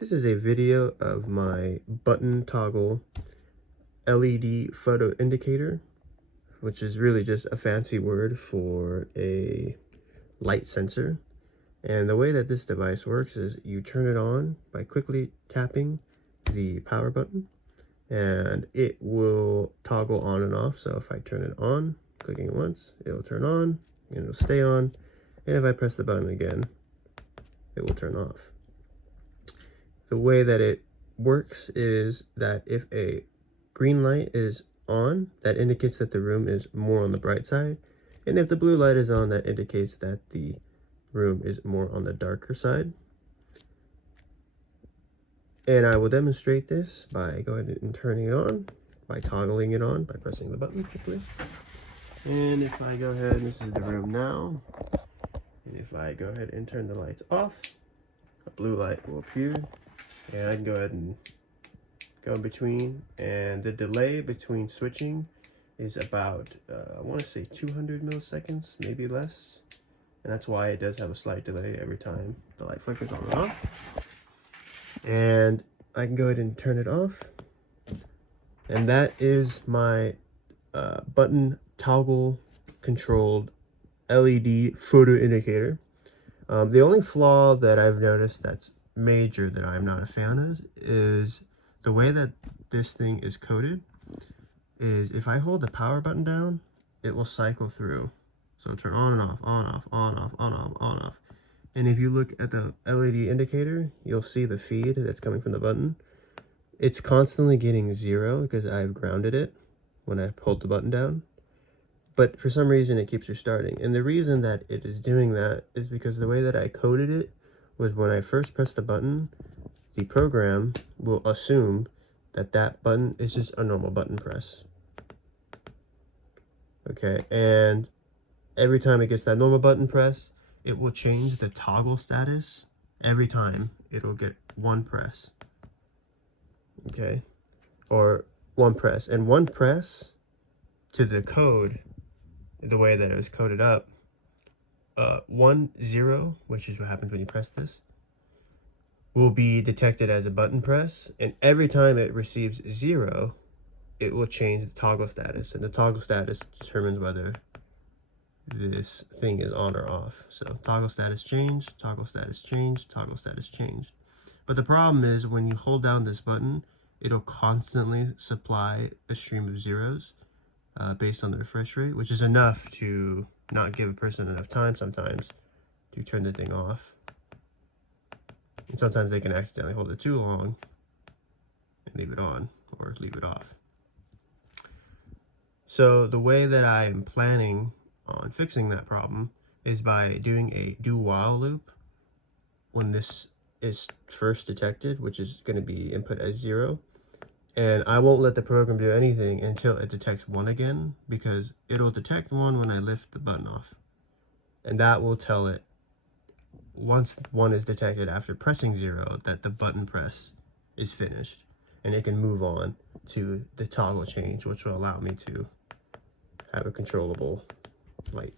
This is a video of my button toggle LED photo indicator, which is really just a fancy word for a light sensor. And the way that this device works is you turn it on by quickly tapping the power button, and it will toggle on and off. So if I turn it on, clicking it once, it'll turn on and it'll stay on. And if I press the button again, it will turn off. The way that it works is that if a green light is on, that indicates that the room is more on the bright side. And if the blue light is on, that indicates that the room is more on the darker side. And I will demonstrate this by going ahead and turning it on, by toggling it on, by pressing the button quickly. And if I go ahead, this is the room now. And if I go ahead and turn the lights off, a blue light will appear. And I can go ahead and go in between, and the delay between switching is about I want to say 200 milliseconds, maybe less, and that's why it does have a slight delay every time the light flickers on and off. And I can go ahead and turn it off, and that is my button toggle controlled LED photo indicator. The only flaw that I've noticed that's major that I'm not a fan of is the way that this thing is coded. Is if I hold the power button down, it will cycle through. So turn on and off, on, off, on, off, on, off, on, off. And if you look at the LED indicator, you'll see the feed that's coming from the button. It's constantly getting 0 because I've grounded it when I hold the button down. But for some reason, it keeps restarting. And the reason that it is doing that is because the way that I coded it was when I first press the button, the program will assume that that button is just a normal button press. Okay, and every time it gets that normal button press, it will change the toggle status. Every time it'll get one press. Okay, or one press. And one press to the code, the way that it was coded up, 1 0, which is what happens when you press this, will be detected as a button press, and every time it receives 0, it will change the toggle status, and the toggle status determines whether this thing is on or off. So toggle status change, toggle status change, toggle status change. But the problem is when you hold down this button, it'll constantly supply a stream of zeros based on the refresh rate, which is enough to not give a person enough time sometimes to turn the thing off. And sometimes they can accidentally hold it too long and leave it on or leave it off. So the way that I am planning on fixing that problem is by doing a do while loop when this is first detected, which is going to be input as 0. And I won't let the program do anything until it detects 1 again, because it'll detect 1 when I lift the button off. And that will tell it, once 1 is detected after pressing 0, that the button press is finished. And it can move on to the toggle change, which will allow me to have a controllable light.